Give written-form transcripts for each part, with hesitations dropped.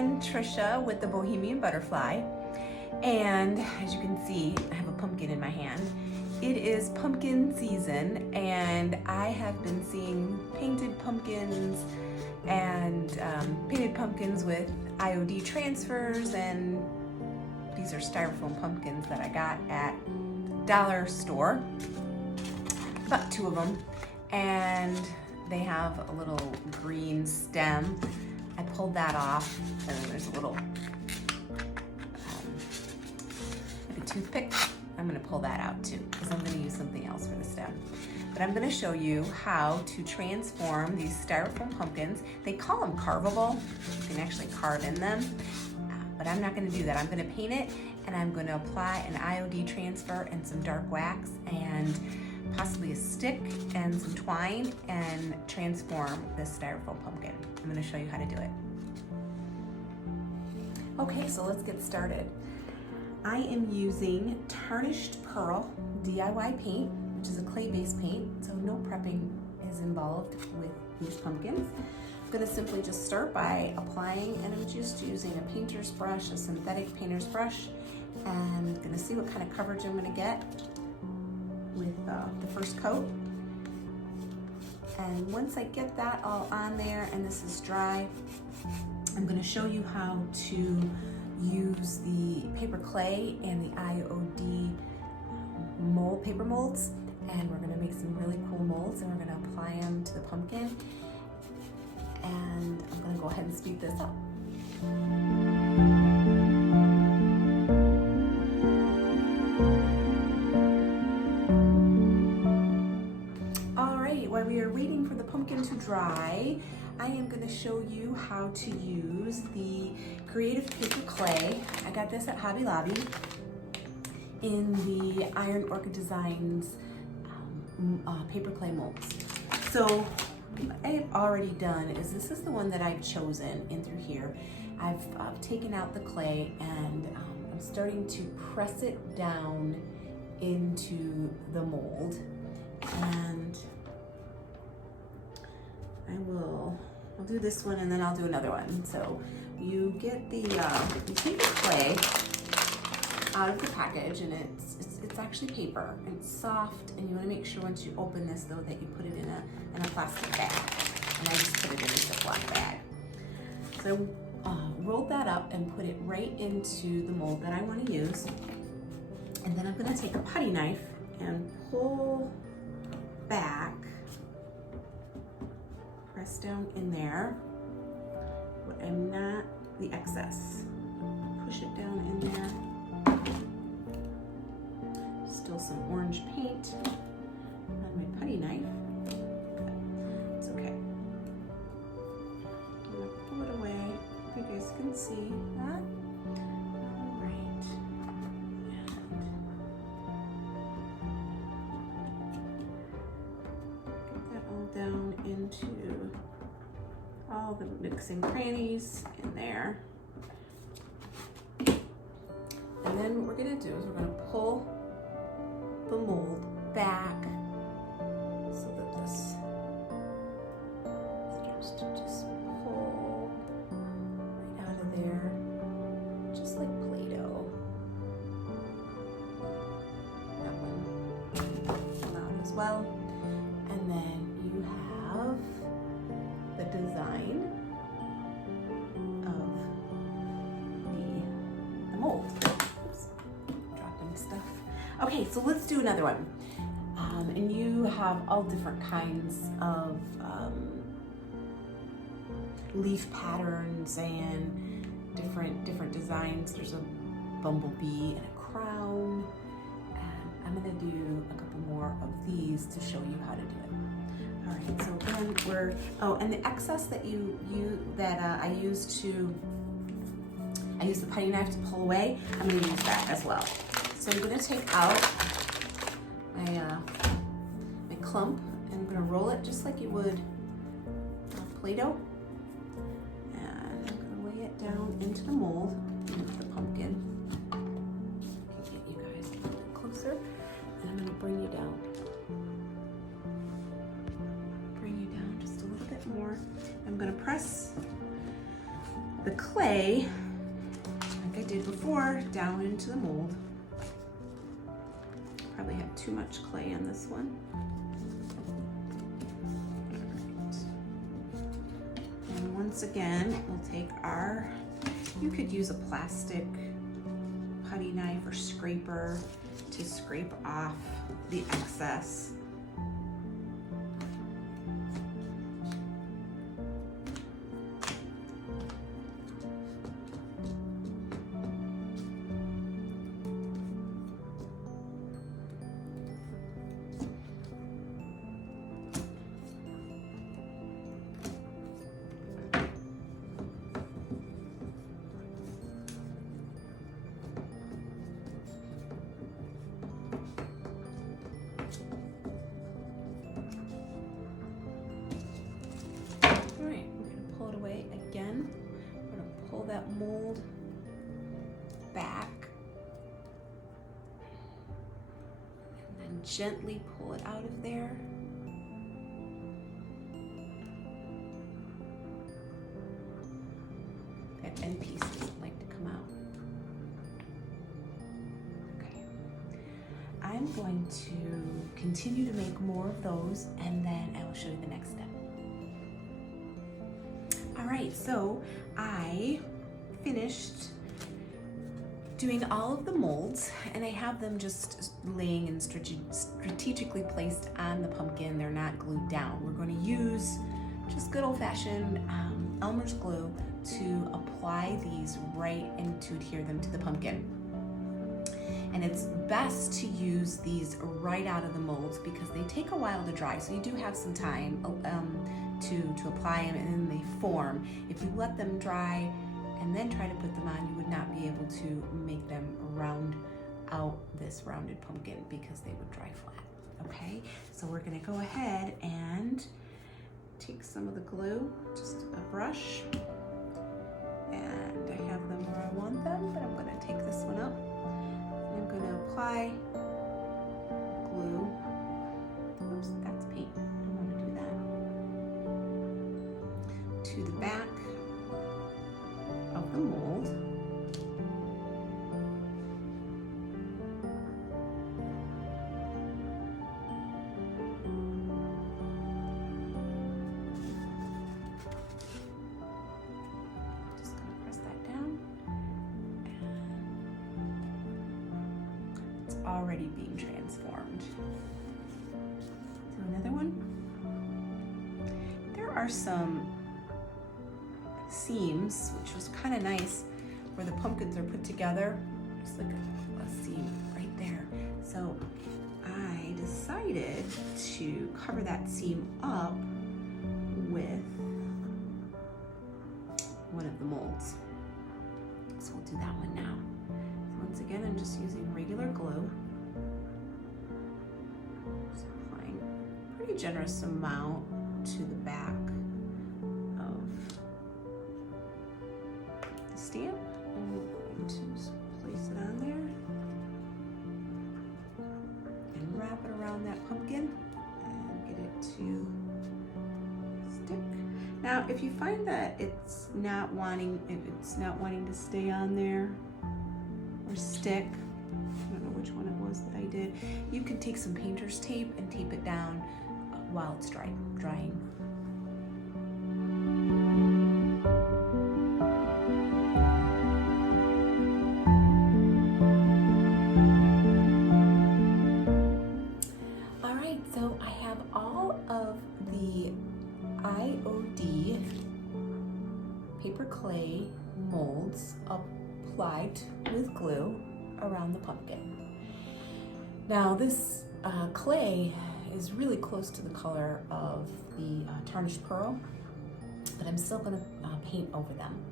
everyone, Trisha with the Bohemian Butterfly. And as you can see, I have a pumpkin in my hand. It is pumpkin season and I have been seeing painted pumpkins and painted pumpkins with IOD transfers, and these are styrofoam pumpkins that I got at dollar store. About 2 of them, and they have a little green stem. I pulled that off, and then there's a little like a toothpick. I'm gonna pull that out too, because I'm gonna use something else for the stem. But I'm gonna show you how to transform these styrofoam pumpkins. They call them carvable. You can actually carve in them, but I'm not gonna do that. I'm gonna paint it, and I'm gonna apply an IOD transfer and some dark wax and possibly a stick and some twine and transform this styrofoam pumpkin. I'm gonna show you how to do it. Okay, so let's get started. I am using Tarnished Pearl DIY paint, which is a clay-based paint, so no prepping is involved with these pumpkins. I'm gonna simply just start by applying, and I'm just using a painter's brush, a synthetic painter's brush, and gonna see what kind of coverage I'm gonna get with the first coat. And once I get that all on there and this is dry, I'm going to show you how to use the paper clay and the IOD mold, paper molds, and we're going to make some really cool molds, and we're going to apply them to the pumpkin. And I'm going to go ahead and speed this up. While we are waiting for the pumpkin to dry, I am going to show you how to use the Creative Paper Clay. I got this at Hobby Lobby in the Iron Orchid Designs paper clay molds. So what I have already done is, this is the one that I've chosen in through here. I've taken out the clay, and I'm starting to press it down into the mold, and I'll do this one and then I'll do another one. So you get the, you take the clay out of the package, and it's actually paper, and it's soft, and you want to make sure once you open this though that you put it in a plastic bag. And I just put it in a Ziploc bag. So rolled that up and put it right into the mold that I want to use. And then I'm going to take a putty knife and pull back, press down in there, but I'm not the excess. Push it down in there. Still some orange paint on my putty knife. It's okay. I'm gonna pull it away. You guys can see that. All right. Get that all down into all the nooks and crannies in there. And then what we're gonna do is we're gonna pull the mold back so that this starts to just pull right out of there, just like Play-Doh. That one came out as well. And then you have the design of the mold. Oops, dropping stuff. Okay, so let's do another one. And you have all different kinds of leaf patterns and different designs. There's a bumblebee and a crown. And I'm gonna do a couple more of these to show you how to do it. All right, so then and the excess that I used the putty knife to pull away, I'm gonna use that as well. So I'm gonna take out my clump, and I'm gonna roll it just like you would Play-Doh. And I'm gonna lay it down into the mold, into the pumpkin. I can get you guys a little bit closer, and I'm gonna bring you down. Just a little bit more. I'm gonna press the clay, like I did before, down into the mold. Probably have too much clay on this one. And once again, we'll take our, you could use a plastic putty knife or scraper to scrape off the excess. That mold back and then gently pull it out of there. That end piece doesn't like to come out. Okay. I'm going to continue to make more of those and then I will show you the next step. All right, so I finished doing all of the molds and I have them just laying and strategically placed on the pumpkin. They're not glued down. We're going to use just good old-fashioned Elmer's glue to apply these right and to adhere them to the pumpkin. And it's best to use these right out of the molds because they take a while to dry, so you do have some time to apply them and then they form. If you let them dry and then try to put them on, you would not be able to make them round out this rounded pumpkin because they would dry flat, okay? So we're gonna go ahead and take some of the glue, just a brush, and I have them where I want them, but I'm gonna take this one up and I'm gonna apply glue. Oops, that's paint, I don't wanna do that. To the back of the mold. Just gonna press that down. And it's already being transformed. Do another one. There are some seams, which was kind of nice, where the pumpkins are put together. Just like a seam right there. So I decided to cover that seam up with one of the molds. So we'll do that one now. So once again, I'm just using regular glue. Just applying a pretty generous amount to the back of stamp, and we're going to place it on there and wrap it around that pumpkin and get it to stick. Now, if you find that it's not wanting to stay on there or stick, I don't know which one it was that I did, you can take some painter's tape and tape it down while it's drying. So I have all of the IOD paper clay molds applied with glue around the pumpkin. Now this clay is really close to the color of the tarnished pearl, but I'm still going to paint over them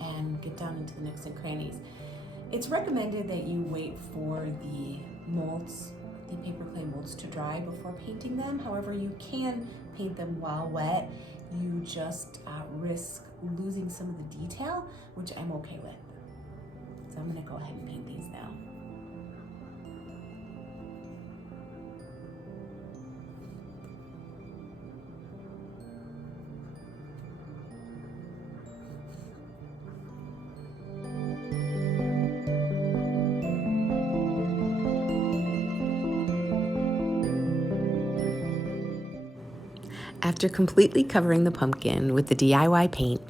and get down into the nooks and crannies. It's recommended that you wait for the molds, the paper clay molds, to dry before painting them. However, you can paint them while wet. You just risk losing some of the detail, which I'm okay with. So I'm going to go ahead and paint these now. After completely covering the pumpkin with the DIY paint,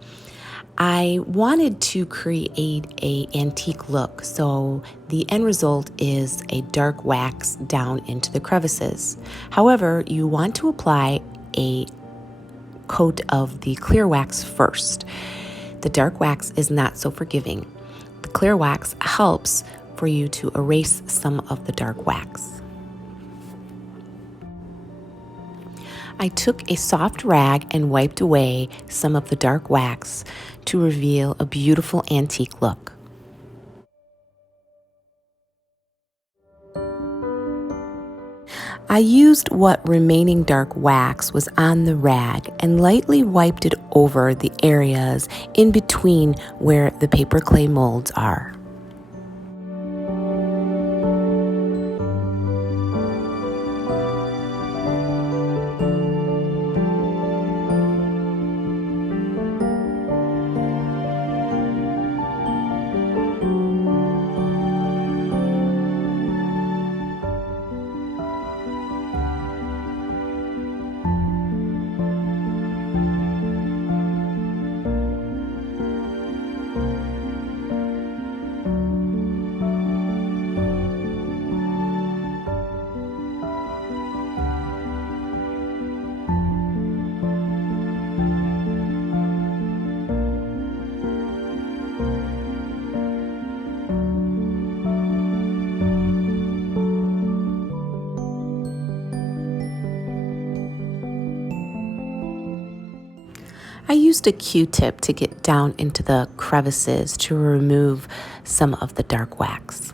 I wanted to create an antique look, so the end result is a dark wax down into the crevices. However, you want to apply a coat of the clear wax first. The dark wax is not so forgiving. The clear wax helps for you to erase some of the dark wax. I took a soft rag and wiped away some of the dark wax to reveal a beautiful antique look. I used what remaining dark wax was on the rag and lightly wiped it over the areas in between where the paper clay molds are. I used a Q-tip to get down into the crevices to remove some of the dark wax.